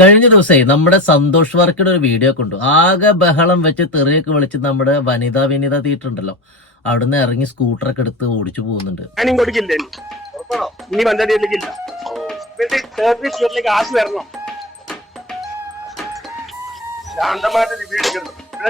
കഴിഞ്ഞ ദിവസേ നമ്മുടെ സന്തോഷ് വർക്കിയുടെ ഒരു വീഡിയോ കണ്ടു. ആകെ ബഹളം വെച്ച് തെറിയൊക്കെ വിളിച്ച് നമ്മുടെ വനിത തിയേറ്റർ ഉണ്ടല്ലോ, അവിടുന്ന് ഇറങ്ങി സ്കൂട്ടറൊക്കെ എടുത്ത് ഓടിച്ചു പോകുന്നുണ്ട്.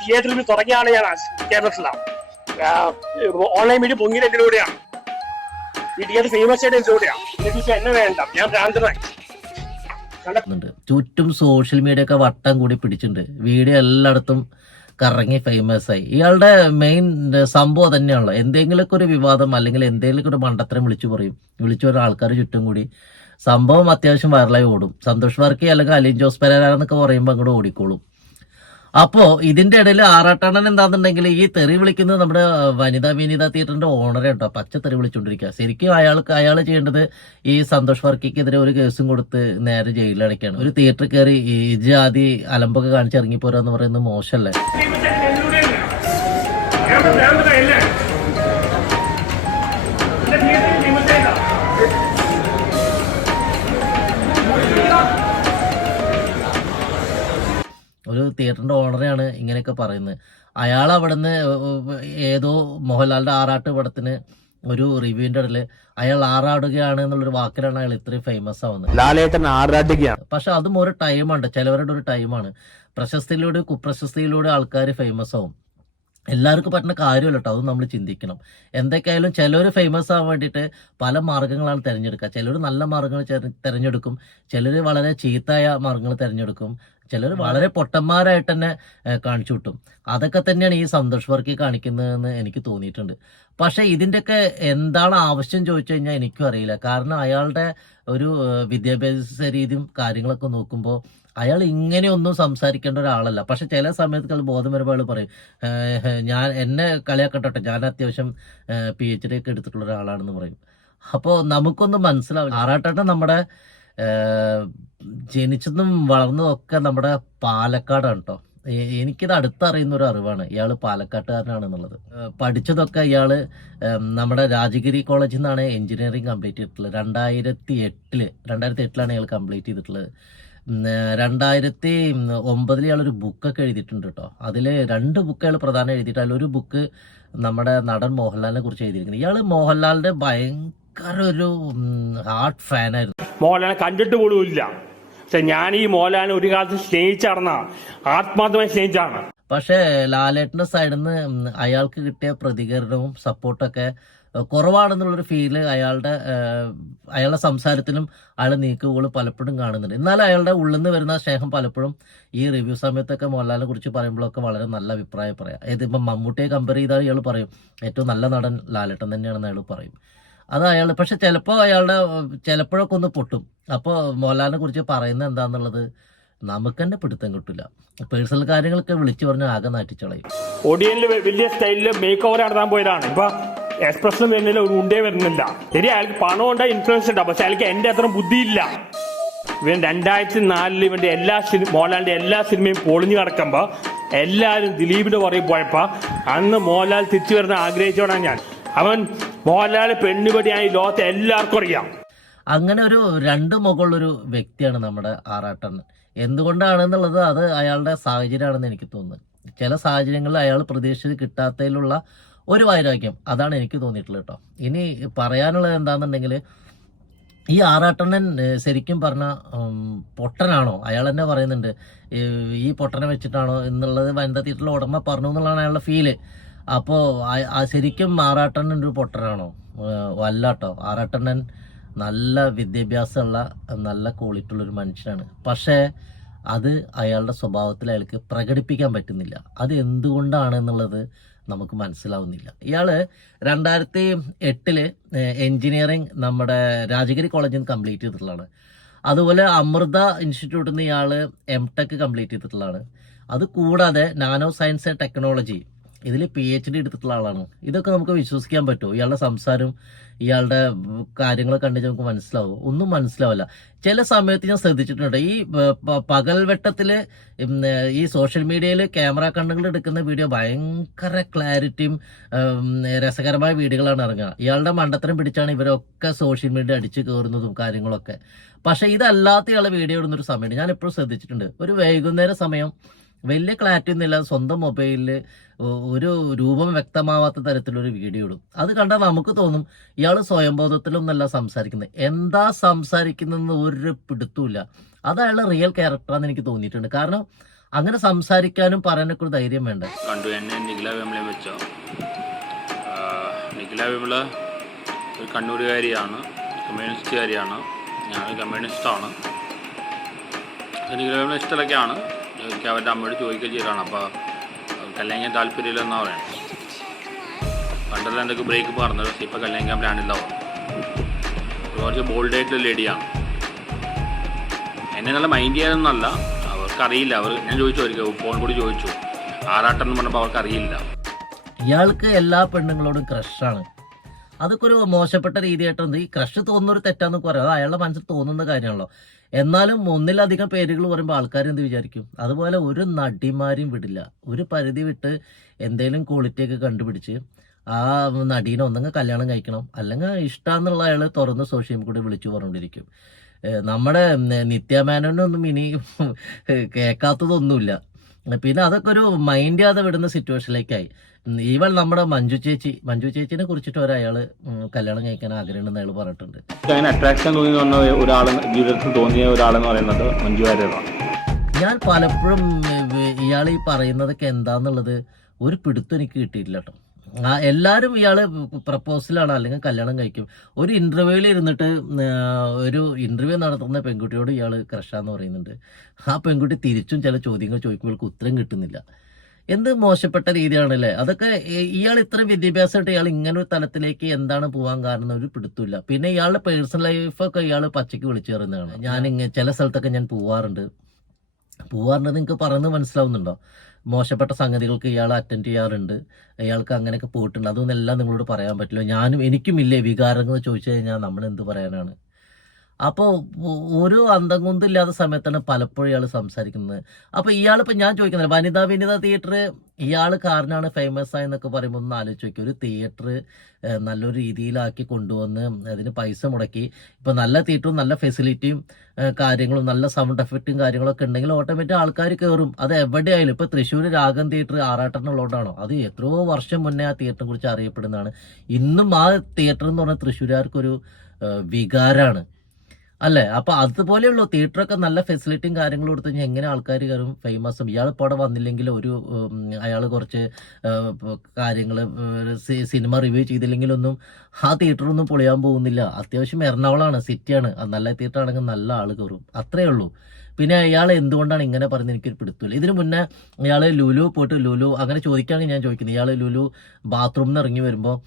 തിയേറ്ററിൽ തുടങ്ങിയാണ് ഞാൻ കേരളത്തിലാണ്. ഓൺലൈൻ മീഡിയ പൊങ്ങിയത് എന്തിലൂടെയാണ്, ഈ തിയേറ്റർ ഫേമസ് ആയിട്ട് എന്തിലൂടെയാണ്. എന്നെ വേണ്ട, ഞാൻ ഭ്രാന്തനായി. ചുറ്റും സോഷ്യൽ മീഡിയ ഒക്കെ വട്ടം കൂടി പിടിച്ചിട്ടുണ്ട്. വീഡിയോ എല്ലായിടത്തും കറങ്ങി ഫേമസ് ആയി. ഇയാളുടെ മെയിൻ സംഭവം തന്നെയാണല്ലോ, എന്തെങ്കിലുമൊക്കെ ഒരു വിവാദം അല്ലെങ്കിൽ എന്തെങ്കിലുമൊക്കെ ഒരു മണ്ടത്തരം വിളിച്ചു വരുന്ന ആൾക്കാർ ചുറ്റും കൂടി സംഭവം അത്യാവശ്യം വൈറലായി ഓടും. സന്തോഷ് വർക്കി അല്ലെങ്കിൽ അലിൻ ജോസ് പെരേര എന്നൊക്കെ പറയുമ്പോൾ അങ്ങോട്ട് ഓടിക്കോളും. അപ്പോ ഇതിന്റെ ഇടയിൽ ആറാട്ടണ്ണൻ എന്താണെന്നുണ്ടെങ്കിൽ ഈ തെറി വിളിക്കുന്നത് നമ്മുടെ വിനീത തിയേറ്ററിന്റെ ഓണറെ കേട്ടോ, പച്ച തെറി വിളിച്ചുകൊണ്ടിരിക്കുക. ശരിക്കും അയാൾ ചെയ്യേണ്ടത് ഈ സന്തോഷ് വർക്കിക്കെതിരെ ഒരു കേസും കൊടുത്ത് നേരെ ജയിലിലടയ്ക്കാണ്. ഒരു തിയേറ്ററിൽ കയറി ഈ ജാതി അലമ്പൊക്കെ കാണിച്ച് ഇറങ്ങിപ്പോരാന്ന് പറയുന്നത് മോശമല്ലേ? ഒരു തിയേറ്ററിന്റെ ഓണറാണ് ഇങ്ങനെയൊക്കെ പറയുന്നത്. അയാൾ അവിടുന്ന് ഏതോ മോഹൻലാലിന്റെ ആറാട്ട് പടത്തിന് ഒരു റിവ്യൂവിന്റെ ഇടയിൽ അയാൾ ആറാടുകയാണ് എന്നുള്ളൊരു വാക്കിലാണ് അയാൾ ഇത്രയും ഫേമസ് ആവുന്നത്. ലാലേട്ടൻ ആറാടുകയാണ്. പക്ഷെ അതും ഒരു ടൈമുണ്ട്, ചിലവരുടെ ഒരു ടൈമാണ്. പ്രശസ്തിയിലൂടെ കുപ്രശസ്തിയിലൂടെ ആൾക്കാർ ഫേമസ് ആവും. എല്ലാവർക്കും പറ്റുന്ന കാര്യമല്ല കേട്ടോ, അതും നമ്മൾ ചിന്തിക്കണം. എന്തൊക്കെയായാലും ചിലർ ഫേമസ് ആവാൻ വേണ്ടിയിട്ട് പല മാർഗങ്ങളാണ് തിരഞ്ഞെടുക്കുക. ചിലർ നല്ല മാർഗങ്ങൾ തിരഞ്ഞെടുക്കും, ചിലർ വളരെ ചീത്തയായ മാർഗങ്ങൾ തിരഞ്ഞെടുക്കും, ചിലർ വളരെ പൊട്ടന്മാരായിട്ട് തന്നെ കാണിച്ചു കിട്ടും. അതൊക്കെ തന്നെയാണ് ഈ സന്തോഷ് വർക്കി കാണിക്കുന്നതെന്ന് എനിക്ക് തോന്നിയിട്ടുണ്ട്. പക്ഷെ ഇതിൻ്റെയൊക്കെ എന്താണ് ആവശ്യം ചോദിച്ചു കഴിഞ്ഞാൽ എനിക്കും അറിയില്ല. കാരണം അയാളുടെ ഒരു വിദ്യാഭ്യാസ രീതിയും കാര്യങ്ങളൊക്കെ നോക്കുമ്പോൾ അയാൾ ഇങ്ങനെയൊന്നും സംസാരിക്കേണ്ട ഒരാളല്ല. പക്ഷെ ചില സമയത്ത് ബോധം വരുമ്പോൾ അയാൾ പറയും, എന്നെ കളിയാക്കട്ടെ, ഞാൻ അത്യാവശ്യം PhD ഒക്കെ എടുത്തിട്ടുള്ള ഒരാളാണെന്ന് പറയും. അപ്പോൾ നമുക്കൊന്നും മനസ്സിലാവില്ല. ആറാട്ടേട്ടൻ നമ്മുടെ ജനിച്ചതും വളർന്നതും ഒക്കെ നമ്മുടെ പാലക്കാടാണ് കേട്ടോ. എനിക്കിത് അടുത്തറിയുന്ന ഒരു അറിവാണ് ഇയാൾ പാലക്കാട്ടുകാരനാണെന്നുള്ളത്. പഠിച്ചതൊക്കെ ഇയാള് നമ്മുടെ രാജഗിരി കോളേജിൽ നിന്നാണ് എഞ്ചിനീയറിംഗ് കംപ്ലീറ്റ് ചെയ്തിട്ടുള്ളത്. 2008ലാണ് ഇയാൾ കംപ്ലീറ്റ് ചെയ്തിട്ടുള്ളത്. 2009 ഇയാളൊരു ബുക്കൊക്കെ എഴുതിയിട്ടുണ്ട് കേട്ടോ. അതിൽ 2 ബുക്ക് അയാൾ പ്രധാനം എഴുതിയിട്ട് അതിലൊരു ബുക്ക് നമ്മുടെ നടൻ മോഹൻലാലിനെ കുറിച്ച് എഴുതിയിരിക്കുന്നത്. ഇയാള് മോഹൻലാലിന്റെ ഭയങ്കര ഒരു ഹാർട്ട് ഫാനായിരുന്നു. മോഹൻലാലിനെ കണ്ടിട്ട് പോലും ഇല്ല. പക്ഷെ ഞാൻ ഈ മോഹൻലാലിനെ ഒരു കാലത്ത് സ്നേഹിച്ചാർന്ന, ആത്മാർത്ഥമായി സ്നേഹിച്ചാണ്. പക്ഷെ ലാലേട്ടന്റെ സൈഡിൽ നിന്ന് അയാൾക്ക് കിട്ടിയ പ്രതികരണവും സപ്പോർട്ടൊക്കെ കുറവാണെന്നുള്ളൊരു ഫീല് അയാളുടെ സംസാരത്തിലും അയാളുടെ നീക്കുകളും പലപ്പോഴും കാണുന്നുണ്ട്. എന്നാലും അയാളുടെ ഉള്ളിൽ നിന്ന് വരുന്ന സ്നേഹം പലപ്പോഴും ഈ റിവ്യൂ സമയത്തൊക്കെ മോഹൻലാലിനെ കുറിച്ച് പറയുമ്പോഴൊക്കെ വളരെ നല്ല അഭിപ്രായം പറയാം. ഇതിപ്പം മമ്മൂട്ടിയെ കമ്പയർ ചെയ്താൽ ഇയാൾ പറയും ഏറ്റവും നല്ല നടൻ ലാലേട്ടൻ തന്നെയാണെന്ന് അയാൾ പറയും. അത് അയാൾ പക്ഷെ ചിലപ്പോഴൊക്കെ ഒന്ന് പൊട്ടും. അപ്പോൾ മോഹൻലാലിനെ കുറിച്ച് പറയുന്നത് എന്താന്നുള്ളത് നമുക്ക് തന്നെ പിടുത്തം കിട്ടില്ല. പേഴ്സണൽ കാര്യങ്ങളൊക്കെ വിളിച്ചു പറഞ്ഞാൽ ആകെ നാറ്റിച്ചളയും. ഓഡിയനിൽ വലിയ സ്റ്റൈലിൽ മേക്ക് ഓവർ നടത്താൻ പോയതാണ്. ഇപ്പൊ എക്സ്പ്രഷൻ വരുന്നില്ല, ഒരു ഉണ്ടേ വരുന്നില്ല. ശരി, അയാൾക്ക് പണം ഉണ്ട്, ഇൻഫ്ലുവൻസ് ഉണ്ട്, പക്ഷെ അയാൾക്ക് എന്റെ അത്ര ബുദ്ധിയില്ല. ഇവൻ 2004 ഇവന്റെ മോഹൻലാലിന്റെ എല്ലാ സിനിമയും പൊളിഞ്ഞു കിടക്കുമ്പോ എല്ലാവരും ദിലീപിന്റെ പുറകെ പോയപ്പോ അന്ന് മോഹൻലാൽ തിരിച്ചു വരുന്ന ആഗ്രഹിച്ചോടാണ് ഞാൻ. അവൻ മോഹൻലാൽ പെണ്ണുപടിയായി ലോകത്തെ എല്ലാവർക്കും അറിയാം. അങ്ങനെ ഒരു 2 മുഖമുള്ളൊരു വ്യക്തിയാണ് നമ്മുടെ ആറാട്ടണ്ണൻ. എന്തുകൊണ്ടാണെന്നുള്ളത് അത് അയാളുടെ സാഹചര്യമാണെന്ന് എനിക്ക് തോന്നുന്നത്. ചില സാഹചര്യങ്ങളിൽ അയാൾ പ്രതീക്ഷിച്ച് കിട്ടാത്തതിലുള്ള ഒരു വൈരാഗ്യം, അതാണ് എനിക്ക് തോന്നിയിട്ടുള്ളത് കേട്ടോ. ഇനി പറയാനുള്ളത് എന്താണെന്നുണ്ടെങ്കിൽ ഈ ആറാട്ടണ്ണൻ ശരിക്കും പറഞ്ഞ പൊട്ടനാണോ? അയാൾ തന്നെ പറയുന്നുണ്ട് ഈ പൊട്ടനെ വെച്ചിട്ടാണോ എന്നുള്ളത് വനിതാ തിയേറ്ററിലെ ഉടമ പറഞ്ഞു എന്നുള്ളതാണ് അയാളുടെ ഫീല്. അപ്പോൾ ശരിക്കും ആറാട്ടണ്ണൻ ഒരു പൊട്ടനാണോ? അല്ല കേട്ടോ. ആറാട്ടണ്ണൻ നല്ല വിദ്യാഭ്യാസമുള്ള നല്ല ക്വാളിറ്റി ഉള്ളൊരു മനുഷ്യനാണ്. പക്ഷേ അത് അയാളുടെ സ്വഭാവത്തിൽ അയാൾക്ക് പ്രകടിപ്പിക്കാൻ പറ്റുന്നില്ല. അത് എന്തുകൊണ്ടാണ് എന്നുള്ളത് നമുക്ക് മനസ്സിലാവുന്നില്ല. ഇയാള് 2008 എഞ്ചിനീയറിംഗ് നമ്മുടെ രാജഗിരി കോളേജിൽ നിന്ന് കംപ്ലീറ്റ് ചെയ്തിട്ടുള്ളതാണ്. അതുപോലെ അമൃത ഇൻസ്റ്റിറ്റ്യൂട്ടിൽ നിന്ന് ഇയാൾ M.Tech കംപ്ലീറ്റ് ചെയ്തിട്ടുള്ളതാണ്. അത് കൂടാതെ നാനോ സയൻസ് ആൻഡ് ടെക്നോളജി ഇതിൽ PhD എടുത്തിട്ടുള്ള ആളാണ്. ഇതൊക്കെ നമുക്ക് വിശ്വസിക്കാൻ പറ്റുമോ? ഇയാളുടെ സംസാരം, ഇയാളുടെ കാര്യങ്ങൾ കണ്ടിട്ട് നമുക്ക് മനസ്സിലാവും? ഒന്നും മനസ്സിലാവില്ല. ചില സമയത്ത് ഞാൻ ശ്രദ്ധിച്ചിട്ടുണ്ട്, ഈ പകൽവെട്ടത്തില് ഈ സോഷ്യൽ മീഡിയയിൽ ക്യാമറ കണ്ണുകൾ എടുക്കുന്ന വീഡിയോ ഭയങ്കര ക്ലാരിറ്റിയും രസകരമായ വീഡിയോകളാണ് ഇറങ്ങുക. ഇയാളുടെ മണ്ടത്തരം പിടിച്ചാണ് ഇവരൊക്കെ സോഷ്യൽ മീഡിയ അടിച്ചു കയറുന്നതും കാര്യങ്ങളൊക്കെ. പക്ഷെ ഇതല്ലാത്ത ഇയാളെ വീഡിയോ ഇടുന്നൊരു സമയമുണ്ട്, ഞാൻ എപ്പോഴും ശ്രദ്ധിച്ചിട്ടുണ്ട്. ഒരു വൈകുന്നേര സമയം വലിയ ക്ലാരിറ്റി ഒന്നുമില്ല, സ്വന്തം മൊബൈലിൽ ഒരു രൂപം വ്യക്തമാവാത്ത തരത്തിലൊരു വീഡിയോ ഇടും. അത് കണ്ടാൽ നമുക്ക് തോന്നും ഇയാൾ സ്വയംബോധത്തിലൊന്നല്ല സംസാരിക്കുന്നത്. എന്താ സംസാരിക്കുന്നതെന്ന് ഒരു പിടുത്തമില്ല. അത് അയാളുടെ റിയൽ ക്യാരക്ടറാന്ന് എനിക്ക് തോന്നിയിട്ടുണ്ട്. കാരണം അങ്ങനെ സംസാരിക്കാനും പറയാനൊക്കെ ഒരു ധൈര്യം വേണ്ട. കണ്ടു എന്നെ നിഖില വിമലെ വെച്ചോ. നിഖില വിമല ഒരു കണ്ണൂരുകാരിയാണ്, കമ്മ്യൂണിസ്റ്റുകാരിയാണ്. ഞാൻ കമ്മ്യൂണിസ്റ്റാണ്. നിഖില വിമല ഇഷ്ടമൊക്കെയാണ്. എനിക്ക് അവരുടെ അമ്മയോട് ചോദിക്കുകയും ചെയ്തതാണ്. അപ്പോൾ കല്യാണം താല്പര്യമില്ലെന്നാ പറയണം. പണ്ടെല്ലാം എന്തൊക്കെ ബ്രേക്ക് പറഞ്ഞത്, ഇപ്പോൾ കല്യാണം പ്ലാനില്ല. കുറച്ച് ബോൾഡായിട്ടുള്ള ലേഡിയാണ്. എന്നെ നല്ല മൈൻഡ് ചെയ്യാനൊന്നല്ല, അവർക്കറിയില്ല. ഞാൻ ചോദിച്ചു, അവർക്ക് ഫോൺ കൂടി ചോദിച്ചു, ആറാട്ടം എന്ന് പറഞ്ഞപ്പോൾ അവർക്കറിയില്ല. ഇയാൾക്ക് എല്ലാ പെണ്ണുങ്ങളോടും ക്രഷാണ്. അതൊക്കെ ഒരു മോശപ്പെട്ട രീതിയായിട്ടുണ്ട്. ഈ ക്രഷ് തോന്നുന്നൊരു തെറ്റാന്ന് പറയാം, അത് അയാളുടെ മനസ്സിൽ തോന്നുന്ന കാര്യമാണല്ലോ. എന്നാലും ഒന്നിലധികം പേരുകൾ പറയുമ്പോൾ ആൾക്കാർ എന്ത് വിചാരിക്കും? അതുപോലെ ഒരു നടിമാരും വിടില്ല. ഒരു പരിധി വിട്ട് എന്തെങ്കിലും ക്വാളിറ്റി ഒക്കെ കണ്ടുപിടിച്ച് ആ നടീനെ ഒന്നെങ്കിൽ കല്യാണം കഴിക്കണം, അല്ലെങ്കിൽ ഇഷ്ടമെന്നുള്ള അയാൾ തുറന്ന് സോഷ്യൽ മീഡിയ കൂടി വിളിച്ചു പറഞ്ഞുകൊണ്ടിരിക്കും. നമ്മുടെ നിത്യമേനൊന്നും ഇനി കേൾക്കാത്തതൊന്നുമില്ല. പിന്നെ അതൊക്കെ ഒരു മൈൻഡ് ചെയ്യാതെ വിടുന്ന സിറ്റുവേഷനിലേക്കായി. ഈവൻ നമ്മുടെ മഞ്ജു ചേച്ചിനെ കുറിച്ചിട്ട് ഒരാള് കല്യാണം കഴിക്കാൻ ആഗ്രഹമുണ്ടെന്ന് അയാൾ പറഞ്ഞിട്ടുണ്ട്. അങ്ങനെ അട്രാക്ഷൻ തോന്നി ഒരാൾ ജീവിതത്തിൽ തോന്നിയ ഒരാളെന്ന് പറയുന്നത് മഞ്ജു വാര്യരാണ്. ഞാൻ പലപ്പോഴും ഇയാൾ ഈ പറയുന്നതൊക്കെ എന്താന്നുള്ളത് ഒരു പിടുത്തം എനിക്ക് കിട്ടിയിട്ടില്ല കേട്ടോ. എല്ലാവരും ഇയാള് പ്രപ്പോസലാണ് അല്ലെങ്കിൽ കല്യാണം കഴിക്കും. ഒരു ഇന്റർവ്യൂവിൽ ഇരുന്നിട്ട് ഒരു ഇന്റർവ്യൂ നടത്തുന്ന പെൺകുട്ടിയോട് ഇയാൾ ക്രഷാന്ന് പറയുന്നുണ്ട്. ആ പെൺകുട്ടി തിരിച്ചും ചില ചോദ്യങ്ങൾ ചോദിക്കുമ്പോൾ ഉത്തരം കിട്ടുന്നില്ല. എന്ത് മോശപ്പെട്ട രീതിയാണല്ലേ അതൊക്കെ. ഇയാൾ ഇത്രയും വിദ്യാഭ്യാസമായിട്ട് ഇയാൾ ഇങ്ങനെ ഒരു തലത്തിലേക്ക് എന്താണ് പോകാൻ കാരണം ഒരു പിടുത്തമില്ല. പിന്നെ ഇയാളുടെ പേഴ്സണൽ ലൈഫൊക്കെ ഇയാൾ പച്ചയ്ക്ക് വിളിച്ചു പറയുന്നതാണ്. ഞാൻ ചില സ്ഥലത്തൊക്കെ ഞാൻ പോവാറുണ്ട് നിങ്ങൾക്ക് പറയുന്നത് മനസ്സിലാവുന്നുണ്ടോ? മോശപ്പെട്ട സംഗതികൾക്ക് ഇയാൾ അറ്റൻഡ് ചെയ്യാറുണ്ട്, ഇയാൾക്ക് അങ്ങനെയൊക്കെ പോയിട്ടുണ്ട്. അതൊന്നും എല്ലാം നിങ്ങളോട് പറയാൻ പറ്റില്ല. എനിക്കും ഇല്ലേ വികാരങ്ങൾ ചോദിച്ചു കഴിഞ്ഞാൽ നമ്മൾ എന്ത് പറയാനാണ്? അപ്പോൾ ഒരു അന്തം കൊണ്ടില്ലാത്ത സമയത്താണ് പലപ്പോഴും ഇയാൾ സംസാരിക്കുന്നത്. അപ്പോൾ ഇയാളിപ്പോൾ ഞാൻ ചോദിക്കുന്നത് വനിതാ തിയേറ്റർ ഇയാൾ കാരണമാണ് ഫേമസ് ആയെന്നൊക്കെ പറയുമ്പോൾ ഒന്ന് ആലോചിച്ച് നോക്കി. ഒരു തിയേറ്റർ നല്ലൊരു രീതിയിലാക്കി കൊണ്ടുവന്ന് അതിന് പൈസ മുടക്കി, ഇപ്പോൾ നല്ല തിയേറ്ററും നല്ല ഫെസിലിറ്റിയും കാര്യങ്ങളും നല്ല സൗണ്ട് എഫക്റ്റും കാര്യങ്ങളൊക്കെ ഉണ്ടെങ്കിൽ ഓട്ടോമാറ്റിക് ആൾക്കാർ കയറും. അത് എവിടെയായാലും ഇപ്പോൾ തൃശ്ശൂർ രാഗം തിയേറ്റർ ആറാട്ടനുള്ളതുകൊണ്ടാണോ? അത് എത്രയോ വർഷം മുന്നേ ആ തിയേറ്ററിനെ കുറിച്ച് അറിയപ്പെടുന്നതാണ്. ഇന്നും ആ തിയേറ്റർ എന്ന് പറഞ്ഞാൽ തൃശ്ശൂരുകാർക്കൊരു വികാരമാണ് അല്ലേ? അപ്പൊ അതുപോലെയുള്ളൂ. തിയേറ്ററൊക്കെ നല്ല ഫെസിലിറ്റിയും കാര്യങ്ങളും കൊടുത്തു കഴിഞ്ഞാൽ എങ്ങനെ ആൾക്കാർ കയറും, ഫേമസും. ഇയാൾ ഇപ്പോൾ അവിടെ വന്നില്ലെങ്കിൽ അയാൾ കുറച്ച് കാര്യങ്ങൾ സിനിമ റിവ്യൂ ചെയ്തില്ലെങ്കിലൊന്നും ആ തിയേറ്ററൊന്നും പൊളിയാൻ പോകുന്നില്ല. അത്യാവശ്യം എറണാകുളമാണ്, സിറ്റിയാണ്, നല്ല തിയേറ്റർ ആണെങ്കിൽ നല്ല ആൾ കയറും, അത്രേ ഉള്ളൂ. പിന്നെ അയാൾ എന്തുകൊണ്ടാണ് ഇങ്ങനെ പറയുന്നത് എനിക്കൊരു പിടുത്തില്ല. ഇതിനു മുന്നേ ഇയാൾ ലുലു പോയിട്ട് അങ്ങനെ ചോദിക്കുകയാണെങ്കിൽ ഞാൻ ചോദിക്കുന്നത്, ഇയാൾ ലുലു ബാത്റൂമിൽ നിന്ന് ഇറങ്ങി വരുമ്പോൾ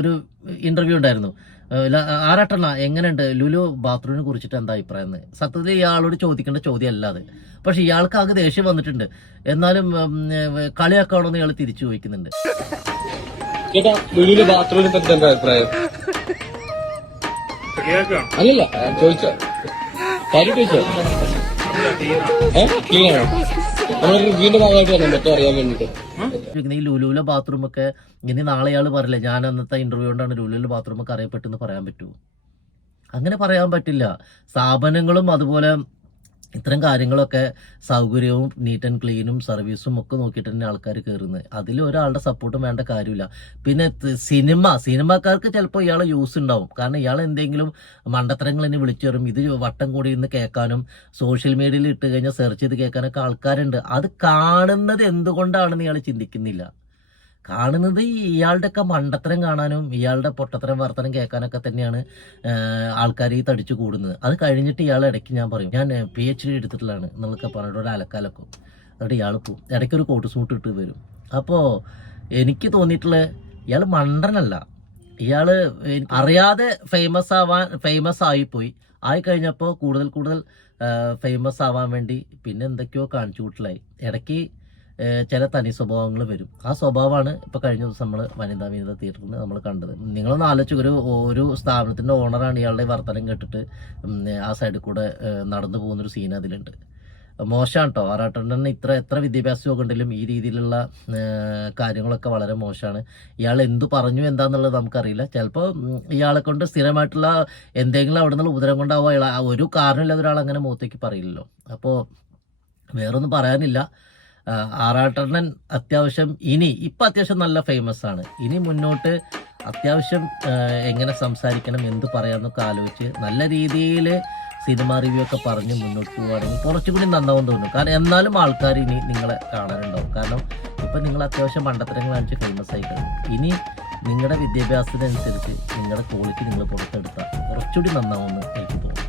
ഒരു ഇന്റർവ്യൂ ഉണ്ടായിരുന്നു. ആരാട്ടണ്ണ എങ്ങനെയുണ്ട് ലുലു ബാത്റൂമിനെ കുറിച്ചിട്ട് എന്താ അഭിപ്രായം? സത്യത്തിൽ ഇയാളോട് ചോദിക്കേണ്ട ചോദ്യം അല്ലാതെ. പക്ഷെ ഇയാൾക്ക് ആകെ ദേഷ്യം വന്നിട്ടുണ്ട്. എന്നാലും കളിയാക്കാണോന്ന് ഇയാൾ തിരിച്ചു ചോദിക്കുന്നുണ്ട്. ലുലുവിലെ ബാത്റൂമിനെ പറ്റി എന്താ അഭിപ്രായം? അല്ലല്ല ചോദിച്ചോ, കാര്യം ചോദിച്ചോ. ക്ലീനാണോ? നമ്മൾ റിവ്യൂവിന്റെ ഭാഗമായിട്ട് വരണം മൊത്തം അറിയാൻ വേണ്ടിട്ട്. ഈ ലുലുവിലെ ബാത്റൂം ഒക്കെ ഇനി നാളെ ഇയാൾ പറയില്ല ഞാൻ അന്നത്തെ ഇന്റർവ്യൂ കൊണ്ടാണ് ലുലുവിലെ ബാത്റൂം ഒക്കെ അറിയപ്പെട്ടെന്ന് പറയാൻ പറ്റുമോ? അങ്ങനെ പറയാൻ പറ്റില്ല. സ്ഥാപനങ്ങളും അതുപോലെ ഇത്തരം കാര്യങ്ങളൊക്കെ സൗകര്യവും നീറ്റ് ആൻഡ് ക്ലീനും സർവീസും ഒക്കെ നോക്കിയിട്ട് തന്നെ ആൾക്കാർ കയറുന്നത്. അതിൽ ഒരാളുടെ സപ്പോർട്ടും വേണ്ട കാര്യമില്ല. പിന്നെ സിനിമക്കാർക്ക് ചിലപ്പോൾ ഇയാളെ യൂസ് ഉണ്ടാവും. കാരണം ഇയാൾ എന്തെങ്കിലും മണ്ടത്തരങ്ങൾ തന്നെ വിളിച്ചു തരും. ഇത് വട്ടം കൂടി ഇന്ന് കേൾക്കാനും സോഷ്യൽ മീഡിയയിൽ ഇട്ട് കഴിഞ്ഞാൽ സെർച്ച് ചെയ്ത് കേൾക്കാനൊക്കെ ആൾക്കാരുണ്ട്. അത് കാണുന്നത് എന്തുകൊണ്ടാണെന്ന് ഇയാൾ ചിന്തിക്കുന്നില്ല. കാണുന്നത് ഇയാളുടെയൊക്കെ മണ്ടത്തരം കാണാനും ഇയാളുടെ പൊട്ടത്തരം വർത്തനം കേൾക്കാനൊക്കെ തന്നെയാണ് ആൾക്കാർ ഈ തടിച്ചു കൂടുന്നത്. അത് കഴിഞ്ഞിട്ട് ഇയാൾ ഇടയ്ക്ക് ഞാൻ പറയും ഞാൻ PhD എടുത്തിട്ടുള്ളതാണ് എന്നൊക്കെ പറഞ്ഞിട്ട് ഒരു അലക്കാലൊക്കെ. എന്നിട്ട് ഇയാൾ പോവും, ഇടയ്ക്കൊരു കോട്ട് സൂട്ട് ഇട്ട് വരും. അപ്പോൾ എനിക്ക് തോന്നിയിട്ടുള്ള ഇയാൾ മണ്ടനല്ല, ഇയാൾ അറിയാതെ ഫേമസ് ആയിപ്പോയി. ആയിക്കഴിഞ്ഞപ്പോൾ കൂടുതൽ ഫേമസ് ആവാൻ വേണ്ടി പിന്നെ എന്തൊക്കെയോ കാണിച്ചു കൂട്ടലായി. ഇടയ്ക്ക് ചില തനി സ്വഭാവങ്ങൾ വരും. ആ സ്വഭാവമാണ് ഇപ്പോൾ കഴിഞ്ഞ ദിവസം നമ്മൾ വനിതാ വിനീത തിയേറ്ററിൽ നമ്മൾ കണ്ടത്. നിങ്ങളൊന്ന് ആലോചിച്ച്, ഒരു സ്ഥാപനത്തിൻ്റെ ഓണറാണ് ഇയാളുടെ വർത്തനം കേട്ടിട്ട് ആ സൈഡിൽ കൂടെ നടന്നു പോകുന്നൊരു സീൻ അതിലുണ്ട്. മോശമാണ് കേട്ടോ. ആറാട്ടണ്ണൻ എത്ര വിദ്യാഭ്യാസ യോഗം ഉണ്ടെങ്കിലും ഈ രീതിയിലുള്ള കാര്യങ്ങളൊക്കെ വളരെ മോശമാണ്. ഇയാൾ എന്തു പറഞ്ഞു എന്താന്നുള്ളത് നമുക്കറിയില്ല. ചിലപ്പോൾ ഇയാളെ കൊണ്ട് സ്ഥിരമായിട്ടുള്ള എന്തെങ്കിലും അവിടെ നിന്നുള്ള ഉപദ്രവം കൊണ്ടാവും അയാൾ ഒരു കാരണമില്ലാതെ ഒരാൾ അങ്ങനെ മുഖത്തേക്ക് പറയില്ലല്ലോ. അപ്പോൾ വേറൊന്നും പറയാനില്ല. ആറാട്ടണ്ണൻ അത്യാവശ്യം അത്യാവശ്യം നല്ല ഫേമസ് ആണ്. ഇനി മുന്നോട്ട് അത്യാവശ്യം എങ്ങനെ സംസാരിക്കണം, എന്ത് പറയാമെന്നൊക്കെ ആലോചിച്ച് നല്ല രീതിയിൽ സിനിമ റിവ്യൂ ഒക്കെ പറഞ്ഞ് മുന്നോട്ട് പോവുകയാണെങ്കിൽ കുറച്ചുകൂടി നന്നാവും തോന്നും. കാരണം എന്നാലും ആൾക്കാർ ഇനി നിങ്ങളെ കാണാനുണ്ടാവും. കാരണം ഇപ്പം നിങ്ങൾ അത്യാവശ്യം മണ്ടത്തരങ്ങൾ കാണിച്ച് ഫേമസ് ആയി കഴിഞ്ഞു. ഇനി നിങ്ങളുടെ വിദ്യാഭ്യാസത്തിനനുസരിച്ച് നിങ്ങളുടെ ക്വാളിറ്റി നിങ്ങൾ പുറത്തെടുത്താൽ കുറച്ചുകൂടി നന്നാവുമെന്ന് എനിക്ക് തോന്നുന്നു.